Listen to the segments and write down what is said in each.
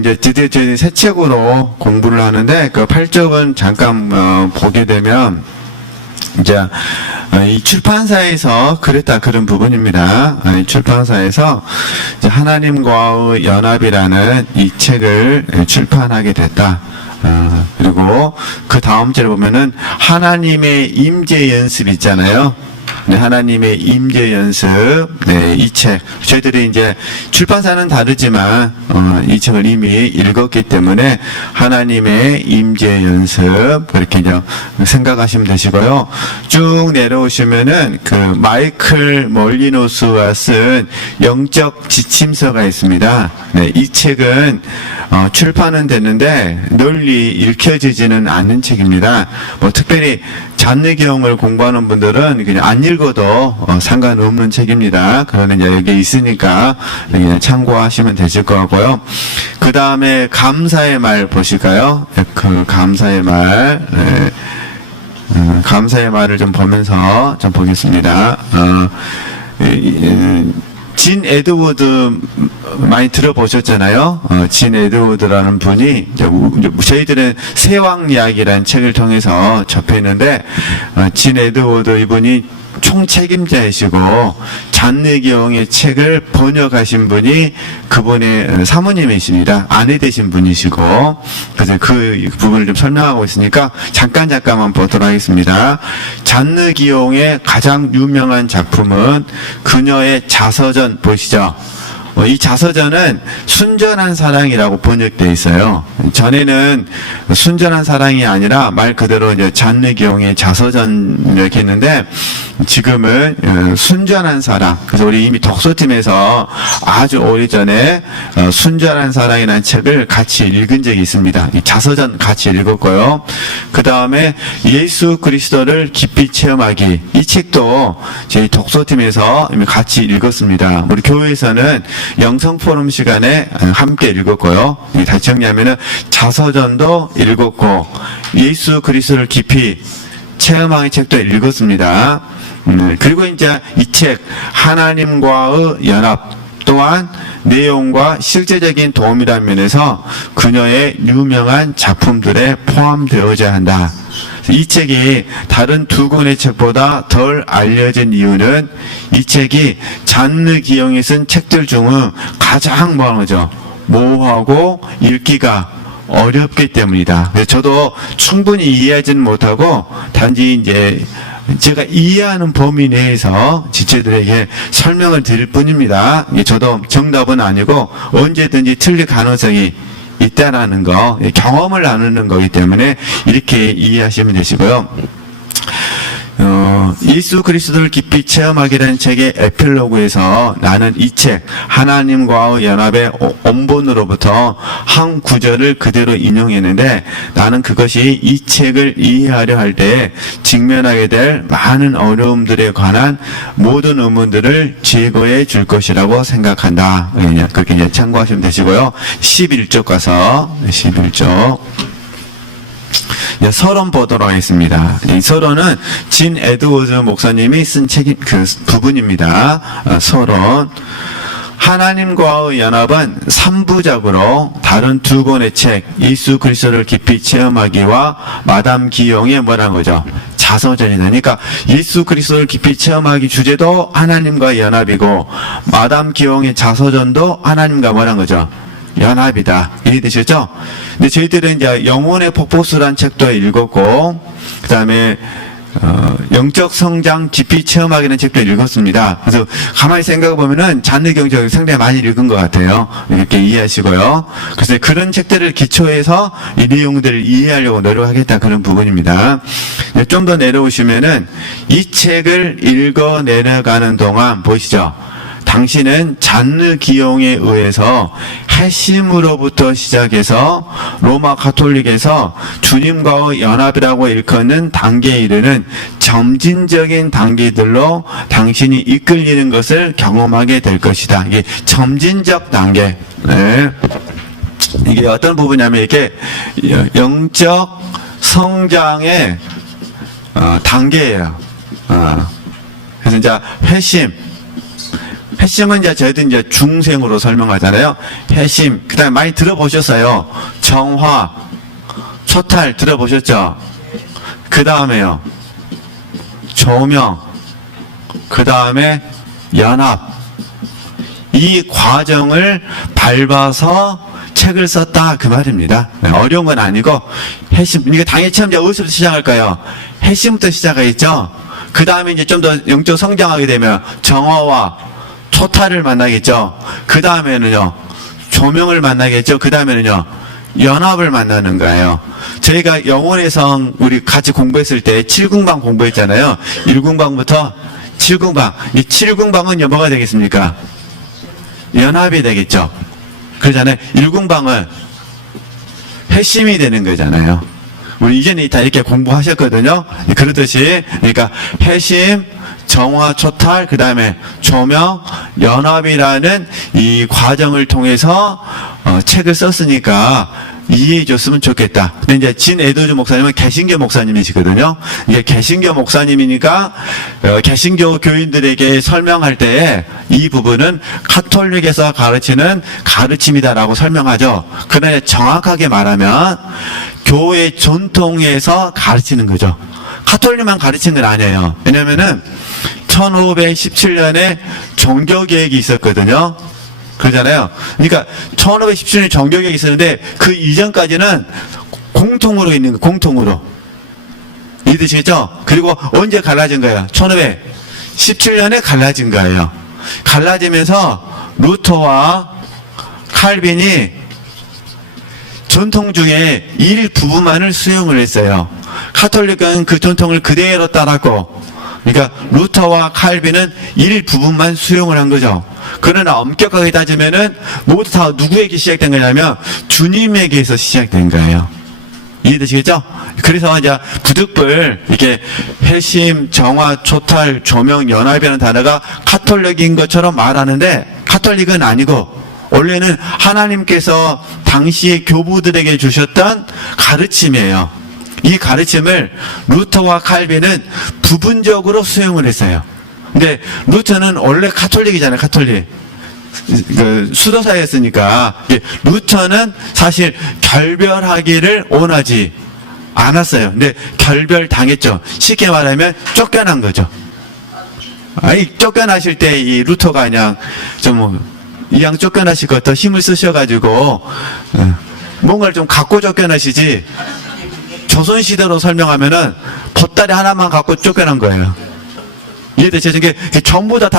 이제 드디어 저희 새 책으로 공부를 하는데 그 8쪽은 잠깐 보게 되면 이제 이 출판사에서 그랬다 그런 부분입니다. 이 출판사에서 이제 하나님과의 연합이라는 이 책을 출판하게 됐다. 그리고 그 다음 절에 보면은 하나님의 임재 연습 있잖아요. 네, 하나님의 임재 연습. 네, 이 책. 저희들이 이제 출판사는 다르지만 이 책을 이미 읽었기 때문에 하나님의 임재 연습 그렇게 이제 생각하시면 되시고요. 쭉 내려오시면은 그 마이클 몰리노스가 쓴 영적 지침서가 있습니다. 네, 이 책은 출판은 됐는데 널리 읽혀지지는 않는 책입니다. 뭐 특별히 잔느경을 공부하는 분들은 그냥 안 읽어도 상관없는 책입니다. 그러나 이제 여기 있으니까 그냥 참고하시면 되실 것 같고요. 그 다음에 감사의 말 보실까요? 그 감사의 말. 네. 감사의 말을 좀 보면서 좀 보겠습니다. 진 에드워드 많이 들어보셨잖아요. 진 에드워드라는 분이 저희들은 세왕 이야기라는 책을 통해서 접했는데 진 에드워드 이분이 총책임자이시고 잔느경의 책을 번역하신 분이 그분의 사모님이십니다. 아내 되신 분이시고 그래서 그 부분을 좀 설명하고 있으니까 잠깐만 보도록 하겠습니다. 잔느기용의 가장 유명한 작품은 그녀의 자서전 보시죠. 이 자서전은 순전한 사랑이라고 번역되어 있어요. 전에는 순전한 사랑이 아니라 말 그대로 이제 잔느경의 자서전 이렇게 했는데 지금은 순전한 사랑. 그래서 우리 이미 독서팀에서 아주 오래전에 순전한 사랑이라는 책을 같이 읽은 적이 있습니다. 이 자서전 같이 읽었고요. 그 다음에 예수 그리스도를 깊이 체험하기. 이 책도 저희 독서팀에서 이미 같이 읽었습니다. 우리 교회에서는 영성 포럼 시간에 함께 읽었고요. 다시 정리하면은 자서전도 읽었고 예수 그리스도를 깊이 체험하기 책도 읽었습니다. 그리고 이제 이 책 하나님과의 연합 또한 내용과 실제적인 도움이라는 면에서 그녀의 유명한 작품들에 포함되어야 한다. 이 책이 다른 두 권의 책보다 덜 알려진 이유는 이 책이 잔느기용이 쓴 책들 중은 가장 뭐죠? 모호하고 읽기가 어렵기 때문이다. 그래서 저도 충분히 이해하지는 못하고 단지 이제 제가 이해하는 범위 내에서 지체들에게 설명을 드릴 뿐입니다. 저도 정답은 아니고 언제든지 틀릴 가능성이 있다라는 거, 경험을 나누는 거기 때문에 이렇게 이해하시면 되시고요. 예수 그리스도를 깊이 체험하기라는 책의 에필로그에서 나는 이 책 하나님과의 연합의 원본으로부터 한 구절을 그대로 인용했는데 나는 그것이 이 책을 이해하려 할 때 직면하게 될 많은 어려움들에 관한 모든 의문들을 제거해 줄 것이라고 생각한다. 그렇게 이제 참고하시면 되시고요. 11쪽 가서 11쪽 서론 보도록 하겠습니다. 이 서론은 진 에드워드 목사님이 쓴 책이 그 부분입니다. 서론. 하나님과의 연합은 3부작으로 다른 두 권의 책, 예수 그리스도를 깊이 체험하기와 마담 기용의 뭐라는 거죠? 자서전이다. 그러니까 예수 그리스도를 깊이 체험하기 주제도 하나님과의 연합이고 마담 기용의 자서전도 하나님과 뭐라는 거죠? 연합이다. 이해되셨죠? 근데 저희들은 이제 영혼의 폭포수란 책도 읽었고, 그 다음에, 영적 성장 깊이 체험하기는 책도 읽었습니다. 그래서 가만히 생각해보면은 잔느경적을 상당히 많이 읽은 것 같아요. 이렇게 이해하시고요. 그래서 그런 책들을 기초해서 이 내용들을 이해하려고 노력하겠다 그런 부분입니다. 좀 더 내려오시면은 이 책을 읽어 내려가는 동안 보이시죠? 당신은 잔느기용에 의해서 핵심으로부터 시작해서 로마 가톨릭에서 주님과의 연합이라고 일컫는 단계에 이르는 점진적인 단계들로 당신이 이끌리는 것을 경험하게 될 것이다. 이게 점진적 단계. 네. 이게 어떤 부분이냐면 이게 영적 성장의 단계예요. 그래서 이제 회심, 회심은 이제 저희도 이제 중생으로 설명하잖아요. 회심, 그 다음에 많이 들어보셨어요. 정화, 초탈 들어보셨죠? 그 다음에요. 조명, 그 다음에 연합. 이 과정을 밟아서 책을 썼다 그 말입니다. 어려운 건 아니고 회심, 이게 당연히 처음 이제 어디서부터 시작할까요? 회심부터 시작하겠죠. 그 다음에 이제 좀 더 영적 성장하게 되면 정화와 초탈을 만나겠죠. 그 다음에는요 조명을 만나겠죠. 그 다음에는요 연합을 만나는 거예요. 저희가 영혼의 성 우리 같이 공부했을 때 7궁방 공부했잖아요. 1궁방부터 7궁방. 이 7궁방은 뭐가 되겠습니까? 연합이 되겠죠. 그러잖아요. 1궁방은 회심이 되는 거잖아요. 우리 이전에 다 이렇게 공부하셨거든요. 그러듯이 그러니까 회심, 정화, 초탈, 그 다음에 조명, 연합이라는 이 과정을 통해서 책을 썼으니까 이해해 줬으면 좋겠다. 근데 이제 진 에드워즈 목사님은 개신교 목사님이시거든요. 이게 개신교 목사님이니까 개신교 교인들에게 설명할 때 이 부분은 카톨릭에서 가르치는 가르침이다라고 설명하죠. 그러나 정확하게 말하면 교회 전통에서 가르치는 거죠. 카톨릭만 가르치는 건 아니에요. 왜냐면은 1517년에 종교개혁이 있었거든요. 그러잖아요. 그러니까 1517년에 종교개혁이 있었는데 그 이전까지는 공통으로 있는 거, 공통으로. 이해되시겠죠? 그리고 언제 갈라진 거예요? 1517년에 갈라진 거예요. 갈라지면서 루터와 칼빈이 전통 중에 일부분만을 수용을 했어요. 카톨릭은 그 전통을 그대로 따랐고, 그러니까 루터와 칼빈은 일부분만 수용을 한 거죠. 그러나 엄격하게 따지면은 모두 다 누구에게 시작된 거냐면 주님에게서 시작된 거예요. 이해되시겠죠? 그래서 이제 부득불 이렇게 회심, 정화, 초탈, 조명, 연합이라는 단어가 카톨릭인 것처럼 말하는데 카톨릭은 아니고 원래는 하나님께서 당시의 교부들에게 주셨던 가르침이에요. 이 가르침을 루터와 칼빈은 부분적으로 수용을 했어요. 근데 루터는 원래 카톨릭이잖아요. 카톨릭. 그 수도사였으니까 루터는 사실 결별하기를 원하지 않았어요. 근데 결별당했죠. 쉽게 말하면 쫓겨난 거죠. 아니 쫓겨나실 때 이 루터가 그냥 좀 이왕 쫓겨나실 것 더 힘을 쓰셔가지고 뭔가를 좀 갖고 쫓겨나시지, 조선시대로 설명하면은 보따리 하나만 갖고 쫓겨난 거예요. 이해되시죠? 이게 전부 다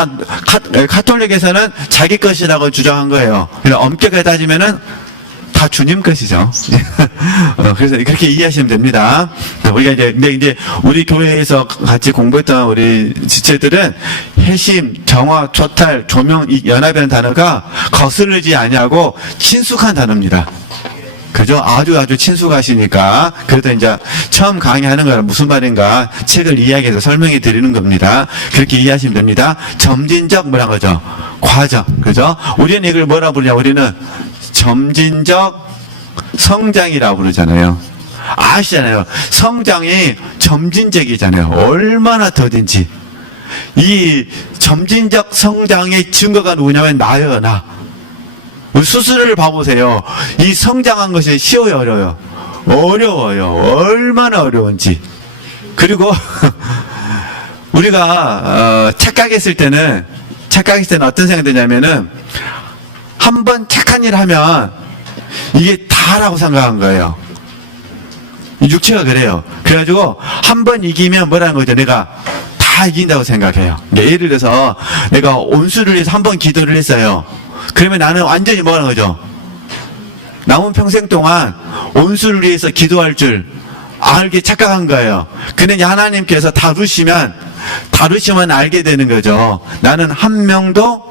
카톨릭에서는 자기 것이라고 주장한 거예요. 그래서 엄격하게 따지면은 다 주님 것이죠. 그래서 그렇게 이해하시면 됩니다. 우리가 이제 우리 교회에서 같이 공부했던 우리 지체들은 회심, 정화, 초탈, 조명, 연합이라는 단어가 거스르지 아니하고 친숙한 단어입니다. 그죠? 아주 친숙하시니까. 그래도 이제 처음 강의하는 거라 무슨 말인가 책을 이야기해서 설명해 드리는 겁니다. 그렇게 이해하시면 됩니다. 점진적 뭐라 그러죠? 과정. 그죠? 우리는 이걸 뭐라 부르냐? 우리는 점진적 성장이라고 부르잖아요. 아시잖아요. 성장이 점진적이잖아요. 얼마나 더딘지. 이 점진적 성장의 증거가 누구냐면 나요, 나. 수술을 봐보세요. 이 성장한 것이 쉬워요, 어려워요? 어려워요. 얼마나 어려운지. 그리고 우리가 착각했을 때는 어떤 생각이 드냐면은 한 번 착한 일을 하면 이게 다라고 생각한 거예요. 육체가 그래요. 그래가지고 한 번 이기면 뭐라는 거죠? 내가 다 이긴다고 생각해요. 예를 들어서 내가 온수를 위해서 한 번 기도를 했어요. 그러면 나는 완전히 뭐라는 거죠? 남은 평생 동안 온수를 위해서 기도할 줄 알게 착각한 거예요. 근데 하나님께서 다루시면 알게 되는 거죠. 나는 한 명도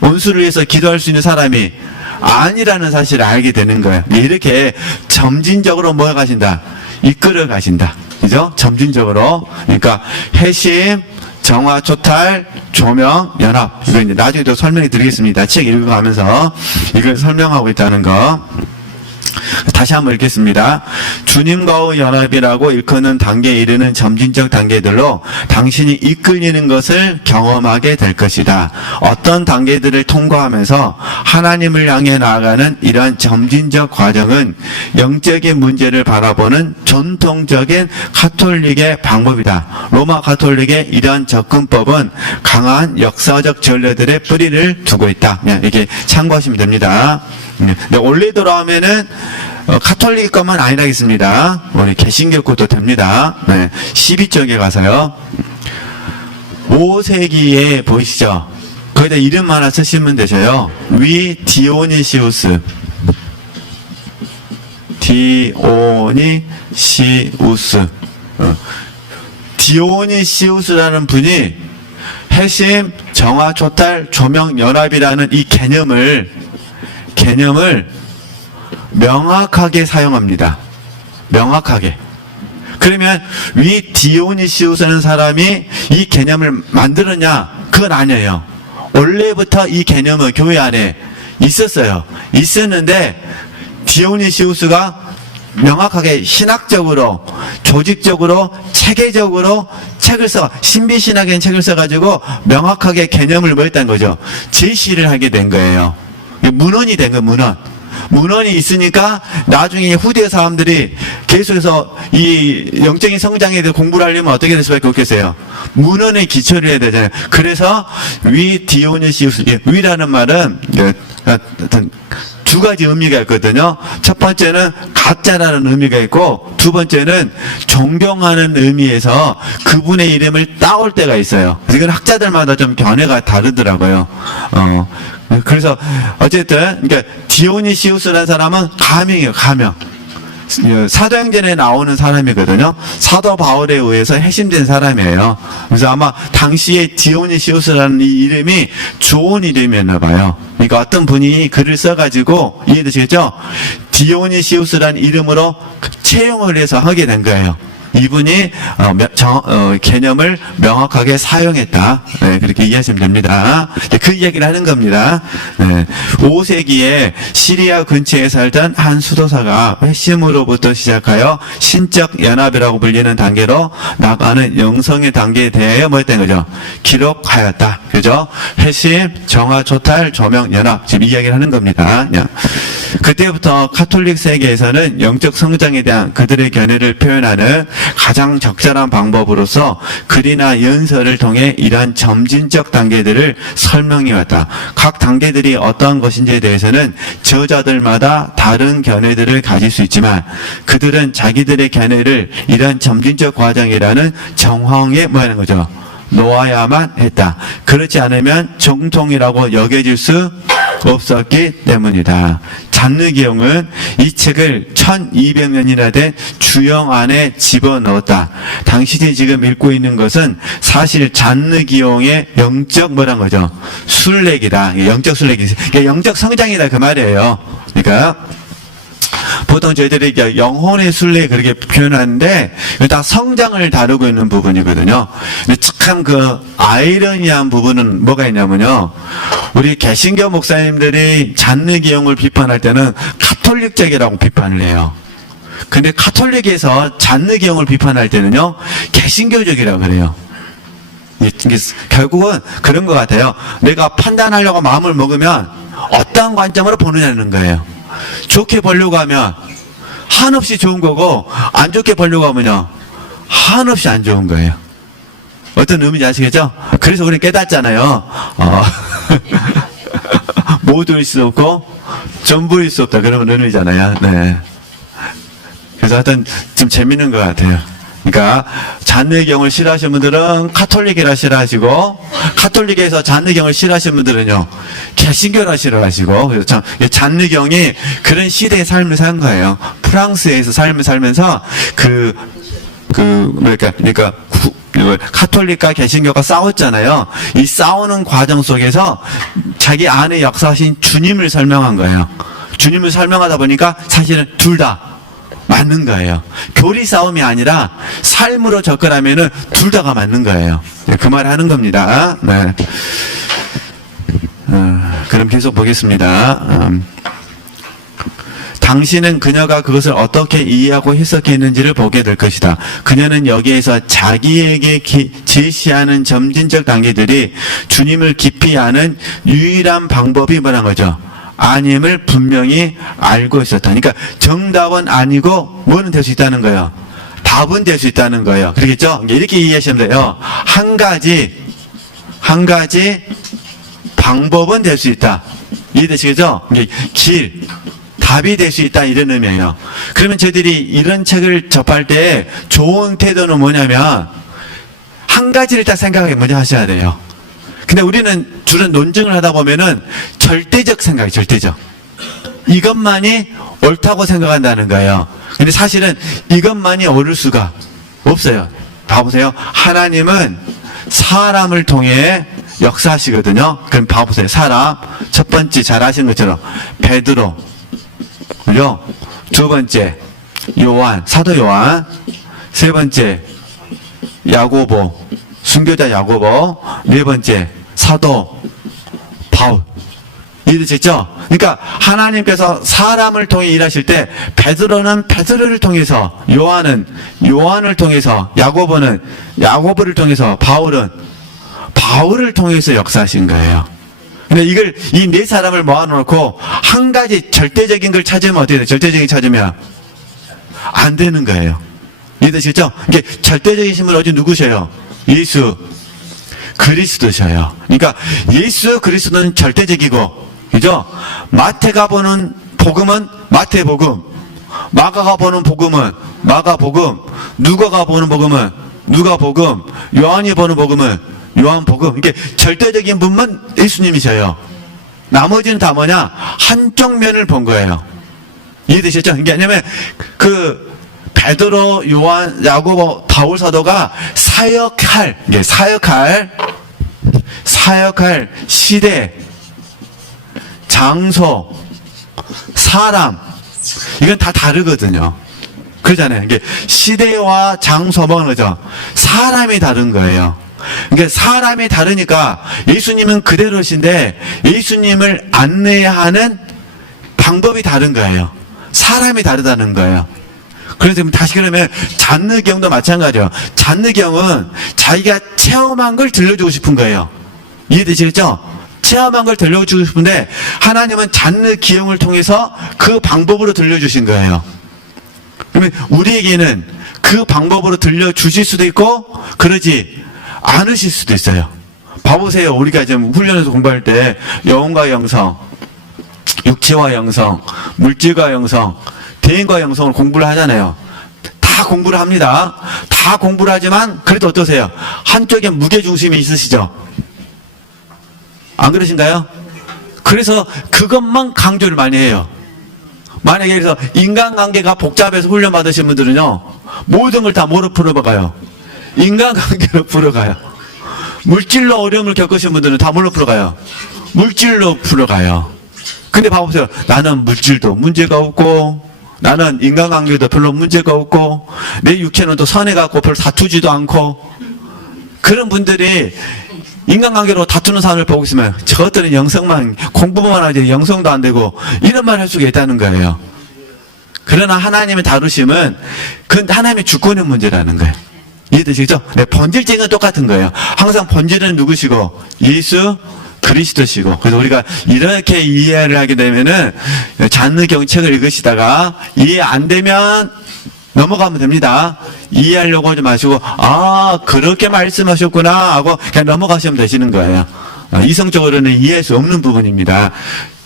온수를 위해서 기도할 수 있는 사람이 아니라는 사실을 알게 되는 거예요. 이렇게 점진적으로 뭐가 가신다? 이끌어 가신다. 그죠? 점진적으로. 그러니까 회심, 정화, 초탈, 조명, 연합. 이거 이제 나중에 또 설명해 드리겠습니다. 책 읽어가면서 이걸 설명하고 있다는 거. 다시 한번 읽겠습니다. 주님과의 연합이라고 일컫는 단계에 이르는 점진적 단계들로 당신이 이끌리는 것을 경험하게 될 것이다. 어떤 단계들을 통과하면서 하나님을 향해 나아가는 이러한 점진적 과정은 영적인 문제를 바라보는 전통적인 가톨릭의 방법이다. 로마 가톨릭의 이러한 접근법은 강한 역사적 전례들의 뿌리를 두고 있다. 이렇게 참고하시면 됩니다. 원리대로 하면은 가톨릭 것만 아니라겠습니다. 우리 개신교 것도 됩니다. 12쪽에 가서요. 5세기에 보이시죠? 거기다 이름 하나 쓰시면 되셔요. 위 디오니시우스. 디오니시우스. 디오니시우스라는 분이 핵심, 정화, 초탈, 조명, 연합이라는 이 개념을 명확하게 사용합니다. 명확하게. 그러면 위 디오니시우스라는 사람이 이 개념을 만들었냐? 그건 아니에요. 원래부터 이 개념은 교회 안에 있었어요. 있었는데 디오니시우스가 명확하게 신학적으로, 조직적으로, 체계적으로 책을 신비신학의 책을 써가지고 명확하게 개념을 뭐 했다는 거죠. 제시를 하게 된 거예요. 문헌이 된 거예요, 문헌. 문헌이 있으니까 나중에 후대 사람들이 계속해서 이 영적인 성장에 대해 공부를 하려면 어떻게 될 수밖에 없겠어요. 문헌에 기초를 해야 되잖아요. 그래서 위 디오니시우스, 위라는 말은 어떤 두 가지 의미가 있거든요. 첫 번째는 가짜라는 의미가 있고, 두 번째는 존경하는 의미에서 그분의 이름을 따올 때가 있어요. 이건 학자들마다 좀 견해가 다르더라고요. 그래서 어쨌든 그러니까 디오니시우스라는 사람은 가명이에요. 가명. 사도행전에 나오는 사람이거든요. 사도 바울에 의해서 핵심된 사람이에요. 그래서 아마 당시에 디오니시우스라는 이 이름이 좋은 이름이었나 봐요. 그러니까 어떤 분이 글을 써가지고, 이해되시겠죠? 디오니시우스라는 이름으로 채용을 해서 하게 된 거예요. 이분이 개념을 명확하게 사용했다. 그렇게 이해하시면 됩니다. 그 이야기를 하는 겁니다. 5세기에 시리아 근처에 살던 한 수도사가 회심으로부터 시작하여 신적 연합이라고 불리는 단계로 나가는 영성의 단계에 대하여 뭐 했던 거죠? 기록하였다. 그죠? 회심, 정화, 초탈, 조명, 연합. 지금 이야기를 하는 겁니다. 그때부터 가톨릭 세계에서는 영적 성장에 대한 그들의 견해를 표현하는 가장 적절한 방법으로서 글이나 연설을 통해 이러한 점진적 단계들을 설명해 왔다. 각 단계들이 어떠한 것인지에 대해서는 저자들마다 다른 견해들을 가질 수 있지만 그들은 자기들의 견해를 이러한 점진적 과정이라는 정황에 뭐 하는 거죠? 놓아야만 했다. 그렇지 않으면 정통이라고 여겨질 수 없었기 때문이다. 잔느기용은 이 책을 1200년이나 된 주영 안에 집어넣었다. 당신이 지금 읽고 있는 것은 사실 잔느기용의 영적 뭐란 거죠? 순례기다. 영적 순례기. 영적 성장이다 그 말이에요. 그러니까 보통 저희들이 영혼의 순례 그렇게 표현하는데 다 성장을 다루고 있는 부분이거든요. 근데 참 그 아이러니한 부분은 뭐가 있냐면요. 우리 개신교 목사님들이 잔느기용을 비판할 때는 가톨릭적이라고 비판을 해요. 근데 가톨릭에서 잔느기용을 비판할 때는요. 개신교적이라고 그래요. 결국은 그런 것 같아요. 내가 판단하려고 마음을 먹으면 어떤 관점으로 보느냐는 거예요. 좋게 보려고 하면 한없이 좋은 거고 안 좋게 보려고 하면요 한없이 안 좋은 거예요. 어떤 의미인지 아시겠죠? 그래서 우리 깨닫잖아요. 모두일 수 없고 전부일 수 없다 그런 의미잖아요. 네. 그래서 하여튼 좀 재밌는 것 같아요. 그러니까 잔느경을 싫어하시는 분들은 가톨릭이라 싫어하시고 가톨릭에서 잔느경을 싫어하시는 분들은요 개신교라 싫어하시고 그래서 참 잔느경이 그런 시대의 삶을 산 거예요. 프랑스에서 삶을 살면서 그러니까 가톨릭과 개신교가 싸웠잖아요. 이 싸우는 과정 속에서 자기 안에 역사하신 주님을 설명한 거예요. 주님을 설명하다 보니까 사실은 둘 다 맞는 거예요. 교리 싸움이 아니라 삶으로 접근하면은 둘 다가 맞는 거예요. 그 말 하는 겁니다. 네. 그럼 계속 보겠습니다. 당신은 그녀가 그것을 어떻게 이해하고 해석했는지를 보게 될 것이다. 그녀는 여기에서 자기에게 제시하는 점진적 단계들이 주님을 깊이 아는 유일한 방법이 뭐란 거죠? 아님을 분명히 알고 있었다. 그러니까 정답은 아니고 뭐는 될 수 있다는 거예요? 답은 될 수 있다는 거예요. 그러겠죠? 이렇게 이해하시면 돼요. 한 가지 방법은 될 수 있다. 이해되시겠죠? 길, 답이 될 수 있다. 이런 의미예요. 그러면 저희들이 이런 책을 접할 때 좋은 태도는 뭐냐면 한 가지를 딱 생각하게 먼저 하셔야 돼요. 근데 우리는 주로 논증을 하다 보면은 절대적 생각이 절대적. 이것만이 옳다고 생각한다는 거예요. 근데 사실은 이것만이 옳을 수가 없어요. 봐보세요. 하나님은 사람을 통해 역사하시거든요. 그럼 봐보세요. 사람. 첫 번째 잘 아시는 것처럼 베드로. 그죠? 두 번째 요한, 사도 요한. 세 번째 야고보, 순교자 야고보. 네 번째 사도 바울. 이해되셨죠? 그러니까 하나님께서 사람을 통해 일하실 때 베드로는 베드로를 통해서, 요한은 요한을 통해서, 야고보는 야고보를 통해서, 바울은 바울을 통해서 역사하신 거예요. 근데 이걸 이 네 사람을 모아놓고 한 가지 절대적인 걸 찾으면 어떻게 돼요? 절대적인 찾으면 안 되는 거예요. 이해되시겠죠? 이게 절대적이신 분 어디 누구셔요? 예수 그리스도셔요. 그러니까 예수 그리스도는 절대적이고, 그죠? 마태가 보는 복음은 마태복음, 마가가 보는 복음은 마가복음, 누가가 보는 복음은 누가복음, 요한이 보는 복음은 요한복음. 이게 절대적인 분만 예수님이셔요. 나머지는 다 뭐냐? 한쪽 면을 본 거예요. 이해되셨죠? 이게 왜냐면 그 베드로, 요한, 야고보, 바울 사도가 사역할 시대, 장소, 사람, 이건 다 다르거든요. 그러잖아요. 이게 시대와 장소 뭐는 거죠? 사람이 다른 거예요. 그러니까 사람이 다르니까 예수님은 그대로신데 예수님을 안내하는 방법이 다른 거예요. 사람이 다르다는 거예요. 그래서 다시 그러면 잔느경도 마찬가지예요. 잔느경은 자기가 체험한 걸 들려주고 싶은 거예요. 이해되시겠죠? 체험한 걸 들려주고 싶은데 하나님은 잔느기용을 통해서 그 방법으로 들려주신 거예요. 그러면 우리에게는 그 방법으로 들려주실 수도 있고 그러지 않으실 수도 있어요. 봐보세요. 우리가 지금 훈련에서 공부할 때 영혼과 영성, 육체와 영성, 물질과 영성, 대인과 영성을 공부를 하잖아요. 다 공부를 합니다. 다 공부를 하지만 그래도 어떠세요? 한쪽에 무게중심이 있으시죠? 안 그러신가요? 그래서 그것만 강조를 많이 해요. 만약에 그래서 인간관계가 복잡해서 훈련 받으신 분들은요, 모든 걸 다 뭐로 풀어가요? 인간관계로 풀어가요. 물질로 어려움을 겪으신 분들은 다 뭘로 풀어가요? 물질로 풀어가요. 근데 봐보세요. 나는 물질도 문제가 없고, 나는 인간관계도 별로 문제가 없고, 내 육체는 또 선해갖고 별로 다투지도 않고, 그런 분들이 인간관계로 다투는 사람을 보고 있으면 저것들은 영성만, 공부만 하지 영성도 안 되고, 이런 말 할 수가 있다는 거예요. 그러나 하나님의 다루심은 그건 하나님의 주권의 문제라는 거예요. 이해되시겠죠? 네, 본질적인 건 똑같은 거예요. 항상 본질은 누구시고? 예수 그리스도시고. 그래서 우리가 이렇게 이해를 하게 되면은 잔느경 책을 읽으시다가 이해 안 되면 넘어가면 됩니다. 이해하려고 하지 마시고, 아, 그렇게 말씀하셨구나 하고 그냥 넘어가시면 되시는 거예요. 이성적으로는 이해할 수 없는 부분입니다.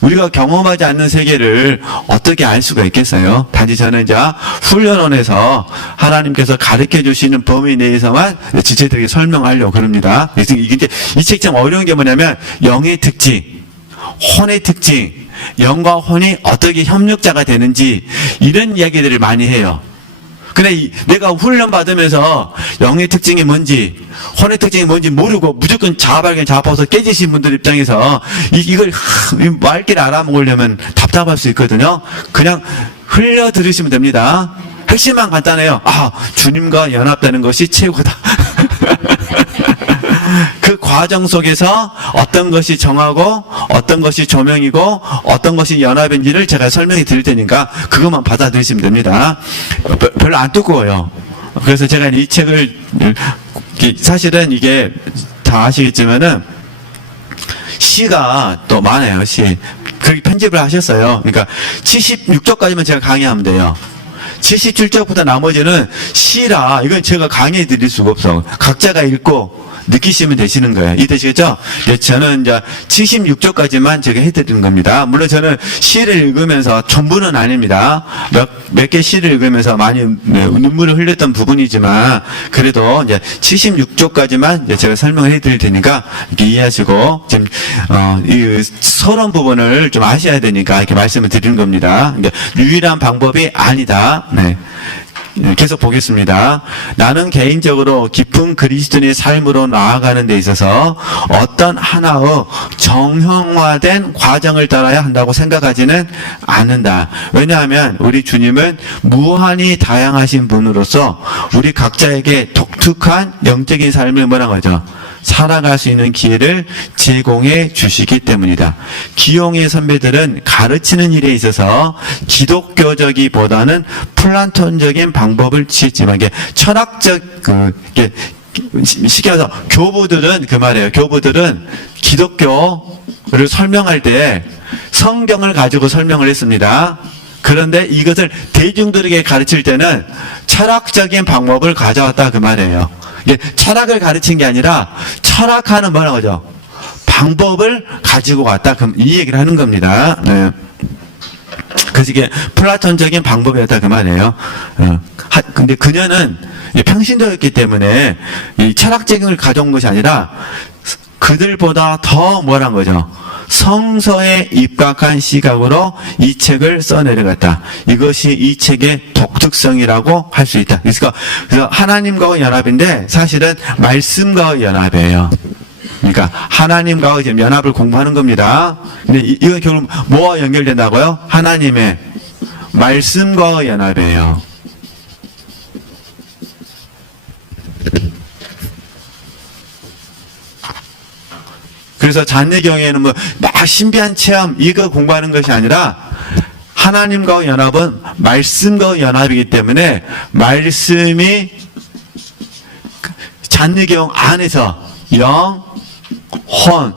우리가 경험하지 않는 세계를 어떻게 알 수가 있겠어요? 단지 저는 이제 훈련원에서 하나님께서 가르쳐 주시는 범위 내에서만 지체들에게 설명하려고 그럽니다. 이게 이 책 참 어려운 게 뭐냐면 영의 특징, 혼의 특징, 영과 혼이 어떻게 협력자가 되는지 이런 이야기들을 많이 해요. 근데 내가 훈련 받으면서 영의 특징이 뭔지, 혼의 특징이 뭔지 모르고 무조건 자아발견, 자아파서 깨지신 분들 입장에서 이걸 맑게 알아먹으려면 답답할 수 있거든요. 그냥 흘려 들으시면 됩니다. 핵심만 간단해요. 아, 주님과 연합되는 것이 최고다. 그 과정 속에서 어떤 것이 정하고 어떤 것이 조명이고 어떤 것이 연합인지를 제가 설명해 드릴 테니까 그것만 받아들이시면 됩니다. 별로 안 두꺼워요. 그래서 제가 이 책을 사실은 이게 다 아시겠지만은 시가 또 많아요. 시. 그렇게 편집을 하셨어요. 그러니까 76쪽까지만 제가 강의하면 돼요. 77쪽부터 나머지는 시라 이건 제가 강의해 드릴 수가 없어. 각자가 읽고 느끼시면 되시는 거예요. 이해되시겠죠? 네, 저는 이제 76쪽까지만 제가 해드리는 겁니다. 물론 저는 시를 읽으면서 전부는 아닙니다. 몇 개 시를 읽으면서 많이 눈물을 흘렸던 부분이지만 그래도 이제 76쪽까지만 이제 제가 설명을 해드릴 테니까 이렇게 이해하시고 지금 이 서론 부분을 좀 아셔야 되니까 이렇게 말씀을 드리는 겁니다. 그러니까 유일한 방법이 아니다. 네. 계속 보겠습니다. 나는 개인적으로 깊은 그리스도인의 삶으로 나아가는 데 있어서 어떤 하나의 정형화된 과정을 따라야 한다고 생각하지는 않는다. 왜냐하면 우리 주님은 무한히 다양하신 분으로서 우리 각자에게 독특한 영적인 삶을 뭐라고 하죠? 살아갈 수 있는 기회를 제공해 주시기 때문이다. 기용의 선배들은 가르치는 일에 있어서 기독교적이보다는 플라톤적인 방법을 취했지만 이게 철학적 이게 쉽게 말해서 교부들은 그 말이에요. 교부들은 기독교를 설명할 때 성경을 가지고 설명을 했습니다. 그런데 이것을 대중들에게 가르칠 때는 철학적인 방법을 가져왔다 그 말이에요. 철학을 가르친 게 아니라 철학하는 뭐라고 하죠? 방법을 가지고 왔다. 이 얘기를 하는 겁니다. 네. 그래서 이게 플라톤적인 방법이었다 그 말이에요. 근데 그녀는 평신도였기 때문에 이 철학적인 걸 가져온 것이 아니라 그들보다 더 뭐란 거죠? 성서에 입각한 시각으로 이 책을 써내려갔다. 이것이 이 책의 독특성이라고 할 수 있다. 그래서 하나님과의 연합인데 사실은 말씀과의 연합이에요. 그러니까 하나님과의 지금 연합을 공부하는 겁니다. 근데 이건 결국 뭐와 연결된다고요? 하나님의 말씀과의 연합이에요. 그래서 잔의 경우에는 막 신비한 체험 이거 공부하는 것이 아니라 하나님과의 연합은 말씀과의 연합이기 때문에 말씀이 잔의경 안에서 영, 혼,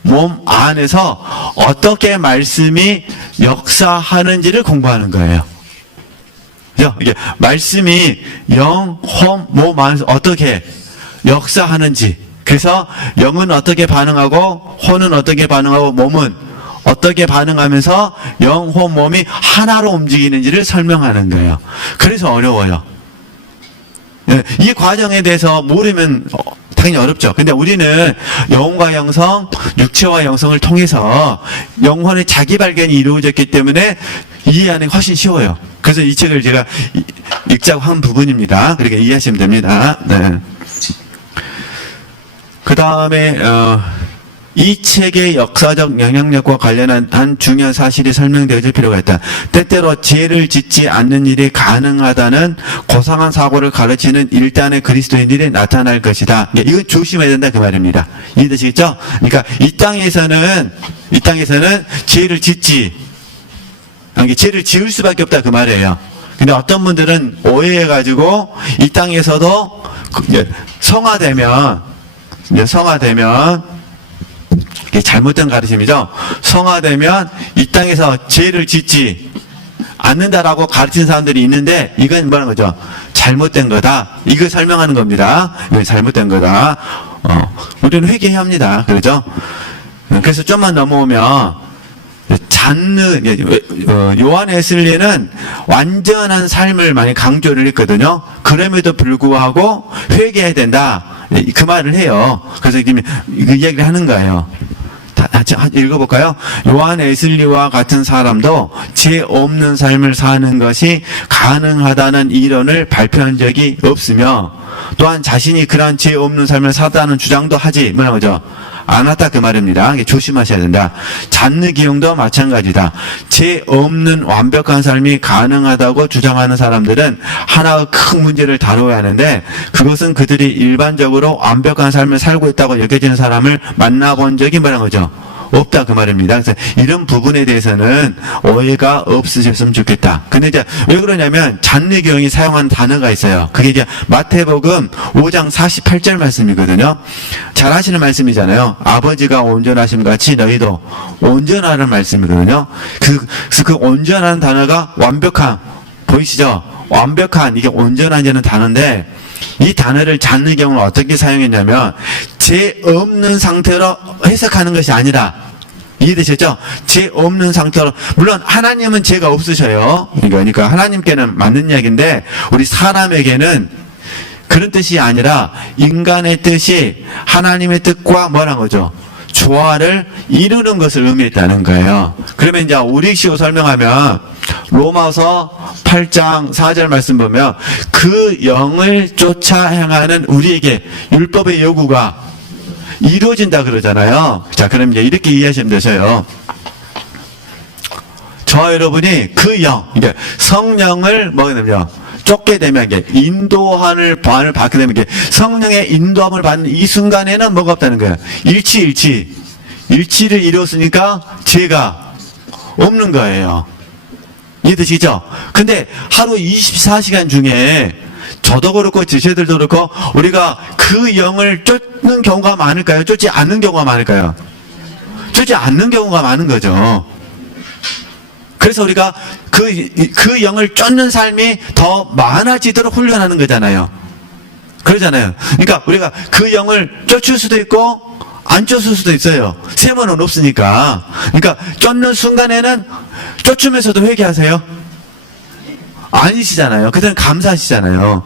몸 안에서 어떻게 말씀이 역사하는지를 공부하는 거예요. 그죠? 이게 말씀이 영, 혼, 몸 안에서 어떻게 역사하는지. 그래서 영은 어떻게 반응하고 혼은 어떻게 반응하고 몸은 어떻게 반응하면서 영, 혼, 몸이 하나로 움직이는지를 설명하는 거예요. 그래서 어려워요. 이 과정에 대해서 모르면 당연히 어렵죠. 근데 우리는 영혼과 영성, 육체와 영성을 통해서 영혼의 자기 발견이 이루어졌기 때문에 이해하는 게 훨씬 쉬워요. 그래서 이 책을 제가 읽자고 한 부분입니다. 그렇게 이해하시면 됩니다. 네. 그 다음에 이 책의 역사적 영향력과 관련한 한 중요한 사실이 설명되어질 필요가 있다. 때때로 죄를 짓지 않는 일이 가능하다는 고상한 사고를 가르치는 일단의 그리스도인들이 나타날 것이다. 이건 조심해야 된다 그 말입니다. 이해되시겠죠? 그러니까 이 땅에서는 죄를 죄를 지을 수밖에 없다 그 말이에요. 근데 어떤 분들은 오해해가지고 이 땅에서도 성화되면 이게 잘못된 가르침이죠. 성화되면 이 땅에서 죄를 짓지 않는다라고 가르치는 사람들이 있는데 이건 뭐라는 거죠? 잘못된 거다. 이걸 설명하는 겁니다. 이건 잘못된 거다. 우리는 회개해야 합니다. 그렇죠? 그래서 좀만 넘어오면 요한 웨슬리는 완전한 삶을 많이 강조를 했거든요. 그럼에도 불구하고 회개해야 된다. 그 말을 해요. 그래서 그 이야기를 하는 거예요. 같이 읽어볼까요? 요한 웨슬리와 같은 사람도 죄 없는 삶을 사는 것이 가능하다는 이론을 발표한 적이 없으며 또한 자신이 그러한 죄 없는 삶을 살다는 주장도 하지 뭐라고 하죠? 안 왔다 그 말입니다. 조심하셔야 된다. 잔느기용도 마찬가지다. 죄 없는 완벽한 삶이 가능하다고 주장하는 사람들은 하나의 큰 문제를 다뤄야 하는데, 그것은 그들이 일반적으로 완벽한 삶을 살고 있다고 여겨지는 사람을 만나본 적이 뭐라는 거죠? 없다 그 말입니다. 그래서 이런 부분에 대해서는 오해가 없으셨으면 좋겠다. 근데 이제 왜 그러냐면 잔느경이 사용한 단어가 있어요. 그게 이제 마태복음 5장 48절 말씀이거든요. 잘 하시는 말씀이잖아요. 아버지가 온전하심 같이 너희도 온전하는 말씀이거든요. 그래서 그 온전한 단어가 완벽한, 보이시죠? 완벽한, 이게 온전한이라는 단어인데, 이 단어를 잔느경을 어떻게 사용했냐면 죄 없는 상태로 해석하는 것이 아니라, 이해되셨죠? 죄 없는 상태로, 물론 하나님은 죄가 없으셔요. 그러니까 하나님께는 맞는 이야기인데 우리 사람에게는 그런 뜻이 아니라 인간의 뜻이 하나님의 뜻과 뭐라는 거죠? 조화를 이루는 것을 의미했다는 거예요. 그러면 이제 우리식으로 설명하면 로마서 8장 4절 말씀 보면 그 영을 쫓아 행하는 우리에게 율법의 요구가 이루어진다 그러잖아요. 자, 그럼 이제 이렇게 이해하시면 되셔요. 저와 여러분이 그 영, 이게 성령을 뭐게 되면 쫓게 되면 이게 인도함을 받게 되면 이게 성령의 인도함을 받는 이 순간에는 뭐가 없다는 거예요. 일치를 이뤘으니까 죄가 없는 거예요. 이해되시죠? 근데 하루 24시간 중에 저도 그렇고 지체들도 그렇고 우리가 그 영을 쫓는 경우가 많을까요? 쫓지 않는 경우가 많을까요? 쫓지 않는 경우가 많은 거죠. 그래서 우리가 그 영을 쫓는 삶이 더 많아지도록 훈련하는 거잖아요. 그러잖아요. 그러니까 우리가 그 영을 쫓을 수도 있고 안 쫓을 수도 있어요. 세모는 없으니까. 그러니까 쫓는 순간에는 쫓으면서도 회개하세요? 아니시잖아요. 그때는 감사하시잖아요.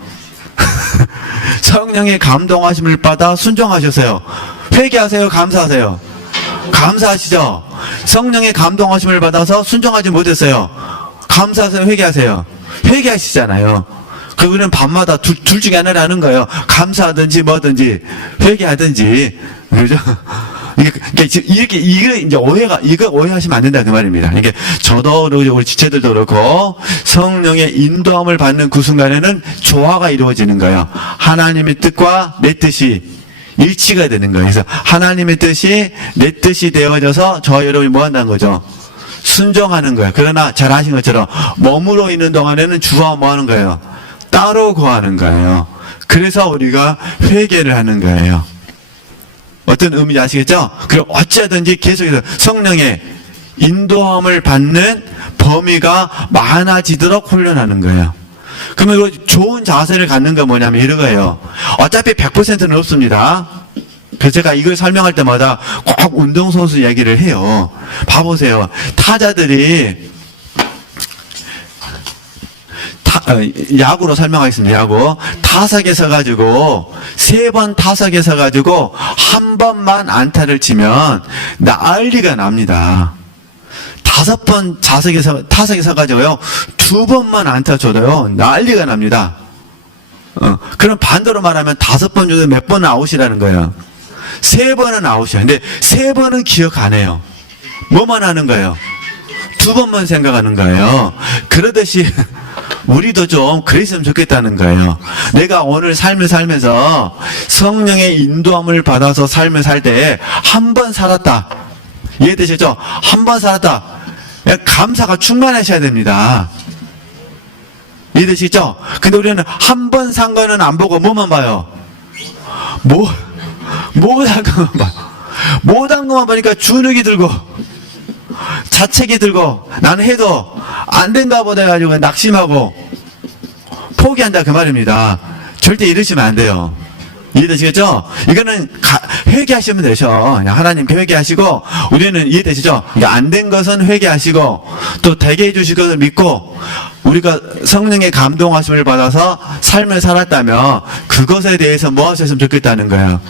성령의 감동하심을 받아 순종하셨어요. 회개하세요? 감사하세요? 감사하시죠? 성령의 감동하심을 받아서 순종하지 못했어요. 감사하세요? 회개하세요? 회개하시잖아요. 그거는 밤마다 둘 중에 하나를 하는 거예요. 감사하든지 뭐든지 회개하든지. 그죠? 이게 이제 이거 오해하시면 안 된다 그 말입니다. 이게 저도 우리 지체들도 그렇고 성령의 인도함을 받는 그 순간에는 조화가 이루어지는 거예요. 하나님의 뜻과 내 뜻이 일치가 되는 거예요. 그래서 하나님의 뜻이 내 뜻이 되어져서 저와 여러분이 뭐 한다는 거죠? 순종하는 거예요. 그러나 잘 아신 것처럼 머무러 있는 동안에는 주와 뭐 하는 거예요? 따로 거하는 거예요. 그래서 우리가 회개를 하는 거예요. 어떤 의미인지 아시겠죠? 그리고 어찌하든지 계속해서 성령의 인도함을 받는 범위가 많아지도록 훈련하는 거예요. 그러면 좋은 자세를 갖는 건 뭐냐면 이런 거예요. 어차피 100%는 없습니다. 그래서 제가 이걸 설명할 때마다 꼭 운동선수 이야기를 해요. 봐보세요. 타자들이 야구로 설명하겠습니다. 야구. 타석에 서가지고, 3번 타석에 서가지고, 한 번만 안타를 치면, 난리가 납니다. 5번 타석에 서가지고요, 2번만 안타 쳐도요, 난리가 납니다. 그럼 반대로 말하면 5번 중에 몇 번은 아웃이라는 거예요. 3번은 아웃이야. 근데 3번은 기억 안 해요. 뭐만 하는 거예요? 2번만 생각하는 거예요. 그러듯이, 우리도 좀 그랬으면 좋겠다는 거예요. 내가 오늘 삶을 살면서 성령의 인도함을 받아서 삶을 살 때 한 번 살았다. 이해되시죠? 한 번 살았다. 감사가 충만하셔야 됩니다. 이해되시죠? 근데 우리는 한 번 산 거는 안 보고 뭐만 봐요? 못한 것만 봐요. 못한 것만 보니까 주눅이 들고 자책이 들고 나는 해도 안 된가 보다 해가지고 낙심하고 포기한다 그 말입니다. 절대 이러시면 안 돼요. 이해되시겠죠? 이거는 회개하시면 되죠. 하나님께 회개하시고 우리는 이해되시죠? 안 된 것은 회개하시고 또 되게 해주실 것을 믿고 우리가 성령의 감동하심을 받아서 삶을 살았다면 그것에 대해서 뭐 하셨으면 좋겠다는 거예요.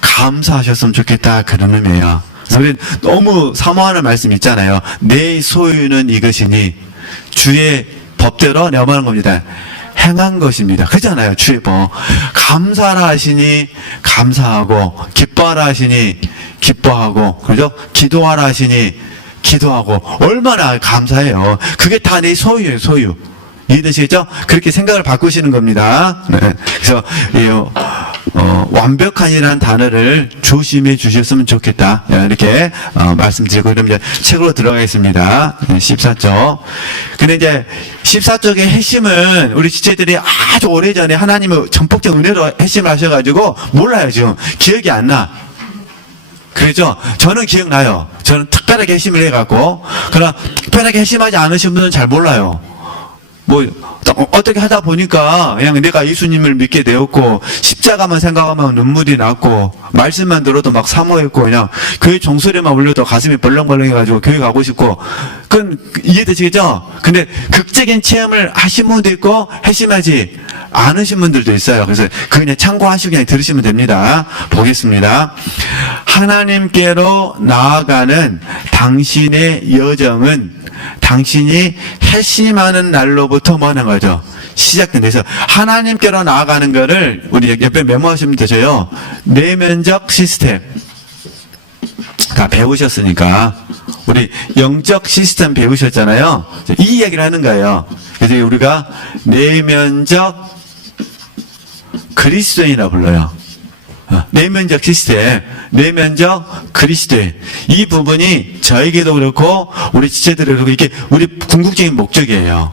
감사하셨으면 좋겠다 그런 의미예요. 우리는 너무 사모하는 말씀 있잖아요. 내 소유는 이것이니 주의 법대로 내가 뭐 하는 겁니다. 행한 것입니다. 그렇잖아요. 주예법. 감사하라 하시니 감사하고, 기뻐하라 하시니 기뻐하고, 그죠? 기도하라 하시니 기도하고. 얼마나 감사해요. 그게 다 내 소유예요, 소유. 이해되시겠죠? 그렇게 생각을 바꾸시는 겁니다. 네. 그래서 완벽한이라는 단어를 조심해 주셨으면 좋겠다. 이렇게 말씀드리고, 그럼 이제 책으로 들어가겠습니다. 14쪽. 근데 이제 14쪽의 핵심은 우리 지체들이 아주 오래전에 하나님의 전폭적 은혜로 핵심을 하셔가지고 몰라요. 지금 기억이 안 나. 그렇죠? 저는 기억나요. 저는 특별하게 핵심을 해갖고, 그러나 특별하게 핵심하지 않으신 분은 잘 몰라요. 뭐 어떻게 하다 보니까 그냥 내가 예수님을 믿게 되었고, 십자가만 생각하면 눈물이 났고, 말씀만 들어도 막 사모했고, 그냥 교회 종소리만 울려도 가슴이 벌렁벌렁해가지고 교회 가고 싶고. 그건 이해되시겠죠? 근데 극적인 체험을 하신 분도 있고 핵심하지 않으신 분들도 있어요. 그래서 그냥 참고하시고 그냥 들으시면 됩니다. 보겠습니다. 하나님께로 나아가는 당신의 여정은 당신이 핵심하는 날로부터 뭐 하는 거죠? 시작된 데서 하나님께로 나아가는 거를 우리 옆에 메모하시면 되죠. 내면적 시스템. 다 배우셨으니까. 우리 영적 시스템 배우셨잖아요. 이 이야기를 하는 거예요. 그래서 우리가 내면적 그리스도인이라 불러요. 내면적 시스템, 내면적 그리스도인. 이 부분이 저에게도 그렇고 우리 지체들에도 그렇고 이게 우리 궁극적인 목적이에요.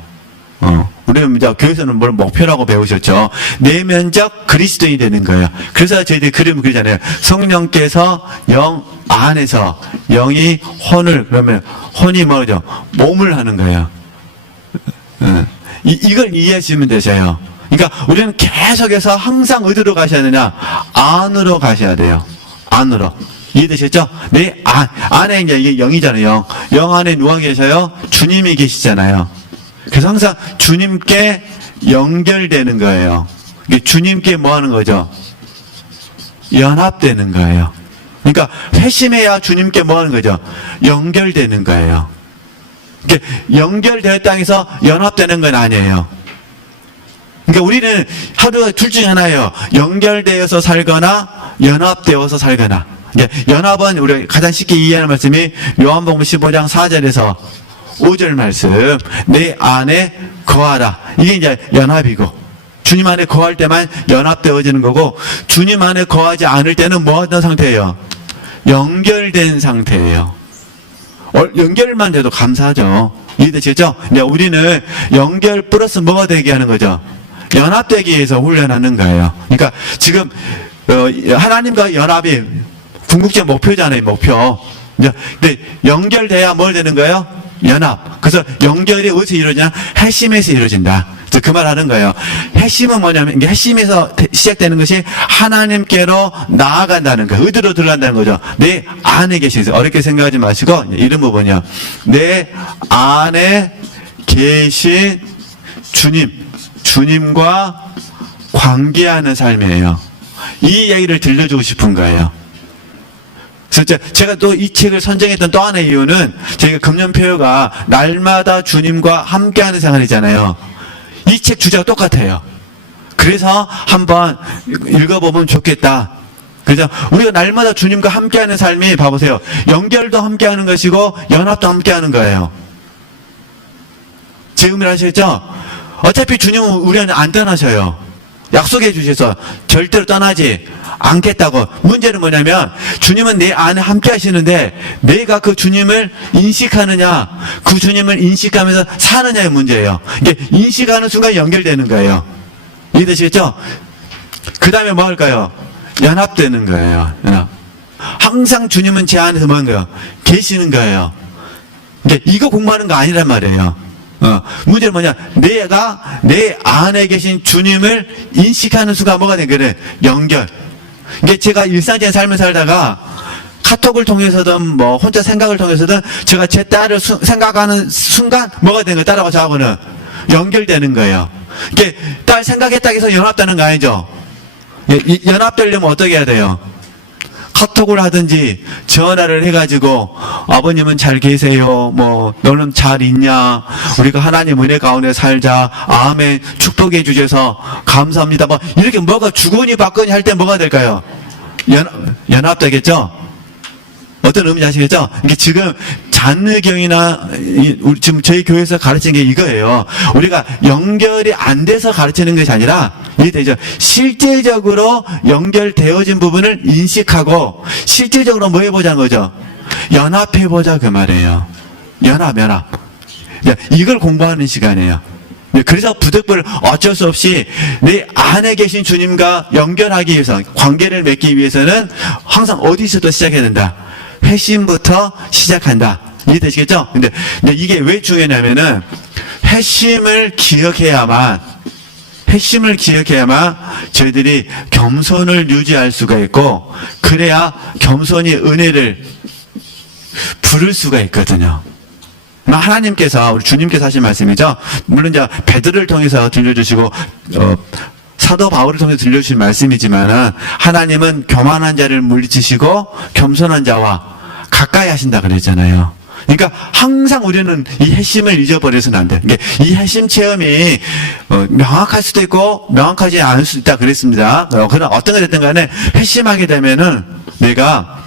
우리는 이제 교회에서는 뭘 목표라고 배우셨죠. 내면적 그리스도인이 되는 거예요. 그래서 저희들이 그림을 그리잖아요. 성령께서 영 안에서 영이 혼을, 그러면 혼이 뭐죠? 몸을 하는 거예요. 이걸 이해하시면 되셔요. 그러니까 우리는 계속해서 항상 어디로 가셔야 되냐? 안으로 가셔야 돼요. 안으로. 이해되셨죠? 내 안에 이제 이게 영이잖아요. 영 안에 누가 계셔요? 주님이 계시잖아요. 그래서 항상 주님께 연결되는 거예요. 주님께 뭐 하는 거죠? 연합되는 거예요. 그러니까 회심해야 주님께 뭐 하는 거죠? 연결되는 거예요. 연결될 땅에서 연합되는 건 아니에요. 그러니까 우리는 하루가 둘 중에 하나예요. 연결되어서 살거나 연합되어서 살거나. 연합은 우리가 가장 쉽게 이해하는 말씀이 요한복음 15장 4절에서 5절 말씀. 내 안에 거하라. 이게 이제 연합이고, 주님 안에 거할 때만 연합되어지는 거고, 주님 안에 거하지 않을 때는 뭐 하던 상태예요? 연결된 상태예요. 연결만 돼도 감사하죠. 이해되시죠? 우리는 연결 플러스 뭐가 되게 하는 거죠? 연합되기 위해서 훈련하는 거예요. 그러니까 지금 하나님과 연합이 궁극적 목표잖아요. 목표. 근데 연결돼야 뭘 되는 거예요? 연합. 그래서 연결이 어디서 이루어지냐? 핵심에서 이루어진다. 그래서 그 말 하는 거예요. 핵심은 뭐냐면, 이게 핵심에서 시작되는 것이 하나님께로 나아간다는 거예요. 어디로 들어간다는 거죠? 내 안에 계시서 어렵게 생각하지 마시고, 이런 부분이요. 내 안에 계신 주님과 관계하는 삶이에요. 이 얘기를 들려주고 싶은 거예요. 그래서 제가 또 이 책을 선정했던 또 하나의 이유는, 저희가 금년표가 날마다 주님과 함께하는 생활이잖아요. 이 책 주제가 똑같아요. 그래서 한번 읽어보면 좋겠다. 그래서 우리가 날마다 주님과 함께하는 삶이, 봐보세요. 연결도 함께하는 것이고 연합도 함께하는 거예요. 제 의미를 아시겠죠? 어차피 주님은 우리는 안 떠나셔요. 약속해 주셔서 절대로 떠나지 않겠다고. 문제는 뭐냐면, 주님은 내 안에 함께 하시는데 내가 그 주님을 인식하느냐, 그 주님을 인식하면서 사느냐의 문제예요. 이게 인식하는 순간 연결되는 거예요. 이해되시겠죠? 그 다음에 뭐 할까요? 연합되는 거예요. 연합. 항상 주님은 제 안에서 뭐 하는 거예요? 계시는 거예요. 이거 공부하는 거 아니란 말이에요. 문제는 뭐냐? 내가 내 안에 계신 주님을 인식하는 수가 뭐가 된 거래? 연결. 이게 제가 일상적인 삶을 살다가 카톡을 통해서든 뭐 혼자 생각을 통해서든 제가 제 딸을 생각하는 순간 뭐가 된 거예요? 딸하고 저하고는 연결되는 거예요. 이게 딸 생각했다고 해서 연합되는 거 아니죠? 연합되려면 어떻게 해야 돼요? 카톡을 하든지 전화를 해가지고 아버님은 잘 계세요, 뭐 너는 잘 있냐, 우리가 하나님 은혜 가운데 살자, 아멘, 축복해 주셔서 감사합니다, 뭐 이렇게 뭐가 주거니 받거니 할 때 뭐가 될까요? 연합되겠죠? 어떤 의미인지 아시겠죠? 이게 지금 잔느경이나 우리 지금 저희 교회에서 가르치는 게 이거예요. 우리가 연결이 안 돼서 가르치는 것이 아니라, 이해되죠? 실제적으로 연결되어진 부분을 인식하고 실제적으로 뭐 해보자는 거죠? 연합해보자, 그 말이에요. 연합. 이걸 공부하는 시간이에요. 그래서 부득불 어쩔 수 없이 내 안에 계신 주님과 연결하기 위해서, 관계를 맺기 위해서는 항상 어디서도 시작해야 된다. 회심부터 시작한다. 이해되시겠죠? 근데 이게 왜 중요하냐면은 회심을 기억해야만 저희들이 겸손을 유지할 수가 있고, 그래야 겸손히 은혜를 부를 수가 있거든요. 하나님께서, 우리 주님께서 하신 말씀이죠. 물론 이제 베드로를 통해서 들려주시고 사도 바울을 통해서 들려주신 말씀이지만, 하나님은 교만한 자를 물리치시고 겸손한 자와 가까이 하신다 그랬잖아요. 그러니까 항상 우리는 이 핵심을 잊어버려서는 안 돼. 이 핵심 체험이 명확할 수도 있고 명확하지 않을 수도 있다 그랬습니다. 그러나 어떤 게 됐든 간에 핵심하게 되면은 내가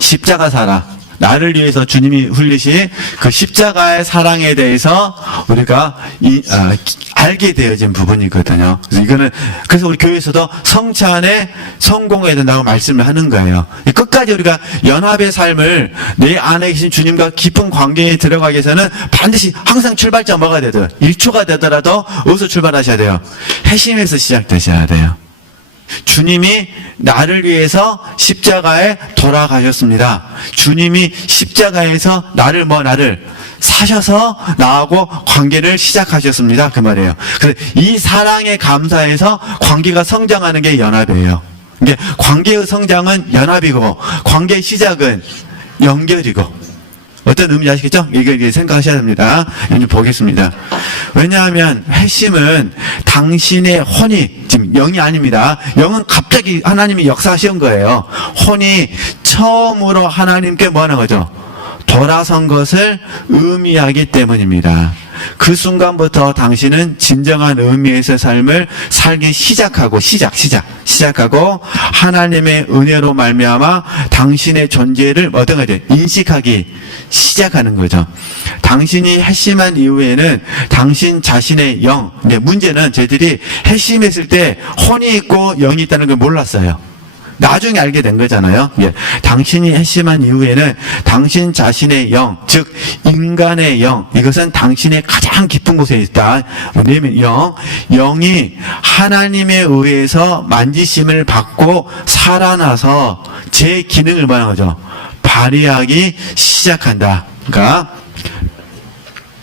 십자가 사랑, 나를 위해서 주님이 흘리신 그 십자가의 사랑에 대해서 우리가 알게 되어진 부분이거든요. 그래서 우리 교회에서도 성체 안에 성공해야 된다고 말씀을 하는 거예요. 끝까지 우리가 연합의 삶을, 내 안에 계신 주님과 깊은 관계에 들어가기 위해서는 반드시 항상 출발점 뭐가 되더라도 1초가 되더라도 어디서 출발하셔야 돼요? 회심에서 시작되셔야 돼요. 주님이 나를 위해서 십자가에 돌아가셨습니다. 주님이 십자가에서 나를 사셔서 나하고 관계를 시작하셨습니다. 그 말이에요. 그래서 이 사랑에 감사해서 관계가 성장하는 게 연합이에요. 이게 관계의 성장은 연합이고, 관계의 시작은 연결이고. 어떤 의미인지 아시겠죠? 이걸 생각하셔야 됩니다. 이제 보겠습니다. 왜냐하면 회심은 당신의 혼이, 지금 영이 아닙니다. 영은 갑자기 하나님이 역사하신 거예요. 혼이 처음으로 하나님께 뭐 하는 거죠? 돌아선 것을 의미하기 때문입니다. 그 순간부터 당신은 진정한 의미에서 삶을 살기 시작하고 하나님의 은혜로 말미암아 당신의 존재를 어떤 거죠? 인식하기 시작하는 거죠. 당신이 회심한 이후에는 당신 자신의 영, 문제는 저희들이 회심했을 때 혼이 있고 영이 있다는 걸 몰랐어요. 나중에 알게 된 거잖아요. 당신이 회심한 이후에는 당신 자신의 영, 즉 인간의 영, 이것은 당신의 가장 깊은 곳에 있다. 영이 하나님에 의해서 만지심을 받고 살아나서 제 기능을 뭐하는 거죠? 발휘하기 시작한다. 그러니까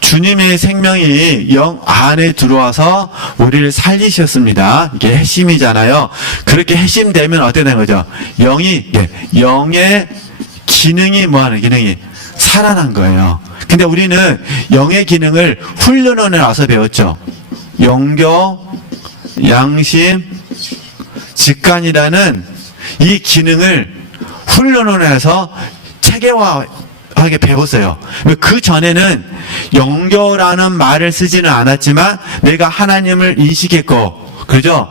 주님의 생명이 영 안에 들어와서 우리를 살리셨습니다. 이게 핵심이잖아요. 그렇게 핵심되면 어떻게 되는 거죠? 영의 기능이 뭐하는 기능이 살아난 거예요. 근데 우리는 영의 기능을 훈련원에 와서 배웠죠. 영교, 양심, 직관이라는 이 기능을 훈련원에서 체계화하게 배웠어요. 그 전에는 영교라는 말을 쓰지는 않았지만 내가 하나님을 인식했고, 그죠?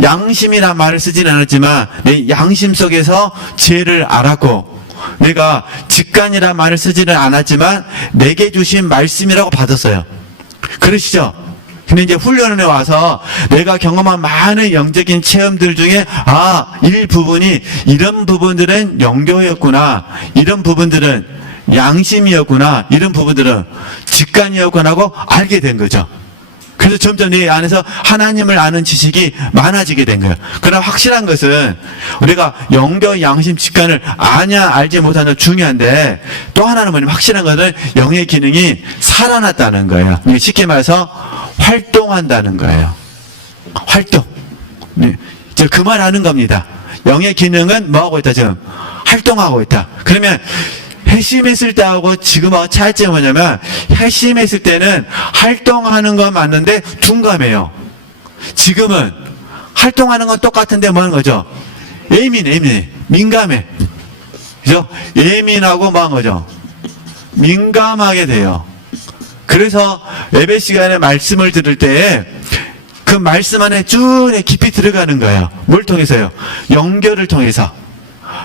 양심이라는 말을 쓰지는 않았지만 내 양심 속에서 죄를 알았고, 내가 직관이라는 말을 쓰지는 않았지만 내게 주신 말씀이라고 받았어요. 그러시죠? 근데 이제 훈련에 와서 내가 경험한 많은 영적인 체험들 중에 일부분이 이런 부분들은 영교였구나, 이런 부분들은 양심이었구나, 이런 부분들은 직관이었구나 하고 알게 된 거죠. 그래서 점점 내 안에서 하나님을 아는 지식이 많아지게 된 거예요. 그러나 확실한 것은 우리가 영교, 양심, 직관을 알지 못하는 중요한데, 또 하나는 뭐냐면 확실한 것은 영의 기능이 살아났다는 거예요. 쉽게 말해서 활동한다는 거예요. 활동. 그 말 하는 겁니다. 영의 기능은 뭐 하고 있다? 지금 활동하고 있다. 그러면 회심했을 때하고 지금하고 차이점이 뭐냐면, 회심했을 때는 활동하는 건 맞는데 둔감해요. 지금은 활동하는 건 똑같은데 뭐 하는 거죠? 예민해. 민감해. 그죠? 예민하고 뭐한 거죠? 민감하게 돼요. 그래서 예배 시간에 말씀을 들을 때 그 말씀 안에 쭉 깊이 들어가는 거예요. 뭘 통해서요? 연결을 통해서.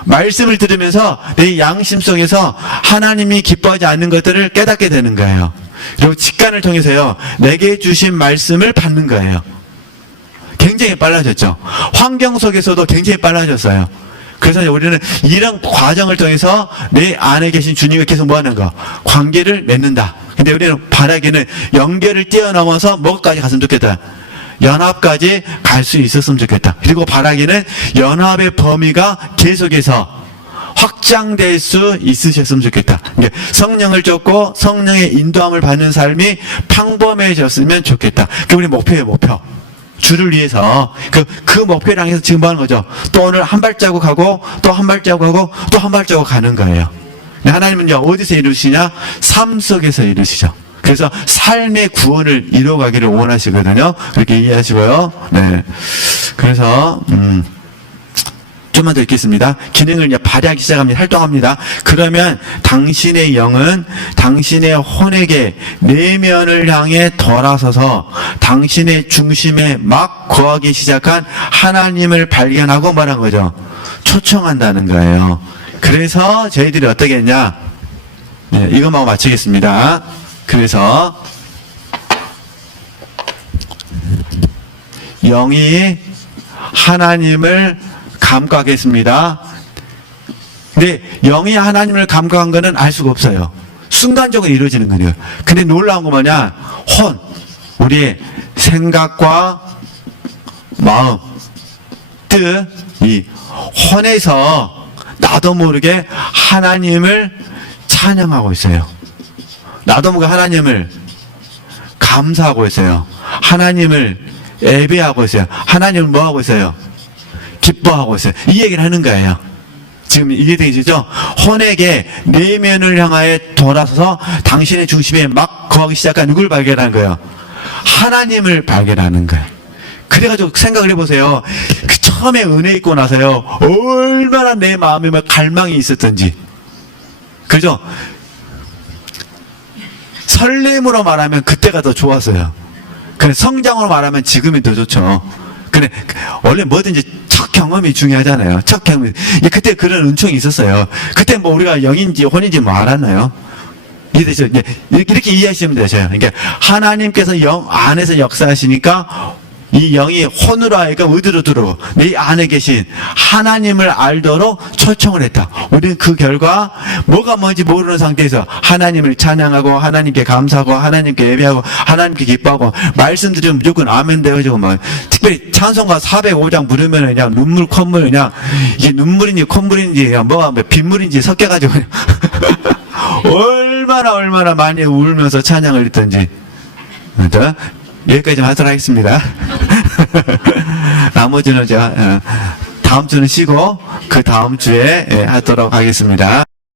말씀을 들으면서 내 양심 속에서 하나님이 기뻐하지 않는 것들을 깨닫게 되는 거예요. 그리고 직관을 통해서요, 내게 주신 말씀을 받는 거예요. 굉장히 빨라졌죠. 환경 속에서도 굉장히 빨라졌어요. 그래서 우리는 이런 과정을 통해서 내 안에 계신 주님과 계속 뭐 하는 거? 관계를 맺는다. 근데 우리는 바라기는 연결을 뛰어넘어서 뭐까지 갔으면 좋겠다? 연합까지 갈 수 있었으면 좋겠다. 그리고 바라기는 연합의 범위가 계속해서 확장될 수 있으셨으면 좋겠다. 성령을 쫓고 성령의 인도함을 받는 삶이 평범해졌으면 좋겠다. 그게 우리 목표예요, 목표. 주를 위해서 그 목표를 향해서 지금 뭐 하는 거죠? 또 오늘 한 발자국 하고 또 한 발자국 하고 또 한 발자국 가는 거예요. 하나님은요, 어디서 이루시냐? 삶 속에서 이루시죠. 그래서 삶의 구원을 이루어가기를 원하시거든요. 그렇게 이해하시고요. 네. 그래서 좀만 더 읽겠습니다. 기능을 이제 발휘하기 시작합니다. 활동합니다. 그러면 당신의 영은 당신의 혼에게 내면을 향해 돌아서서 당신의 중심에 막 거하기 시작한 하나님을 발견하고 말한 거죠. 초청한다는 거예요. 그래서 저희들이 어떻게 했냐? 네, 이것만 마치겠습니다. 그래서 영이 하나님을 감각했습니다. 근데 영이 하나님을 감각한 거는 알 수가 없어요. 순간적으로 이루어지는 거예요. 근데 놀라운 거 뭐냐? 혼, 우리의 생각과 마음, 뜻, 이 혼에서 나도 모르게 하나님을 찬양하고 있어요. 나도 모르게 하나님을 감사하고 있어요. 하나님을 예배하고 있어요. 하나님을 뭐 하고 있어요? 기뻐하고 있어요. 이 얘기를 하는 거예요. 지금 이해되시죠? 혼에게 내면을 향하여 돌아서서 당신의 중심에 막 거하기 시작한 누굴 발견하는 거예요? 하나님을 발견하는 거예요. 그래가지고 생각을 해보세요. 그 처음에 은혜 있고 나서요, 얼마나 내 마음에 막 갈망이 있었던지. 그죠? 설렘으로 말하면 그때가 더 좋았어요. 그래, 성장으로 말하면 지금이 더 좋죠. 그래, 원래 뭐든지 첫 경험이 중요하잖아요. 첫 경험. 그때 그런 은총이 있었어요. 그때 뭐 우리가 영인지 혼인지 뭐 알았나요? 이해되죠? 이렇게 이해하시면 되죠. 그러니까 하나님께서 영 안에서 역사하시니까 이 영이 혼으로 하여금 어디로 들어오고 내 안에 계신 하나님을 알도록 초청을 했다. 우리는 그 결과 뭐가 뭔지 모르는 상태에서 하나님을 찬양하고 하나님께 감사하고 하나님께 예배하고 하나님께 기뻐하고 말씀 들으면 무조건 아멘 되어지고 뭐 특별히 찬송가 405장 부르면 그냥 눈물 콧물 그냥 이게 눈물인지 콧물인지 그냥 뭐가 빗물인지 섞여가지고 얼마나 많이 울면서 찬양을 했던지. 여기까지 하도록 하겠습니다. 나머지는 제가 다음 주는 쉬고 그 다음 주에 하도록 하겠습니다.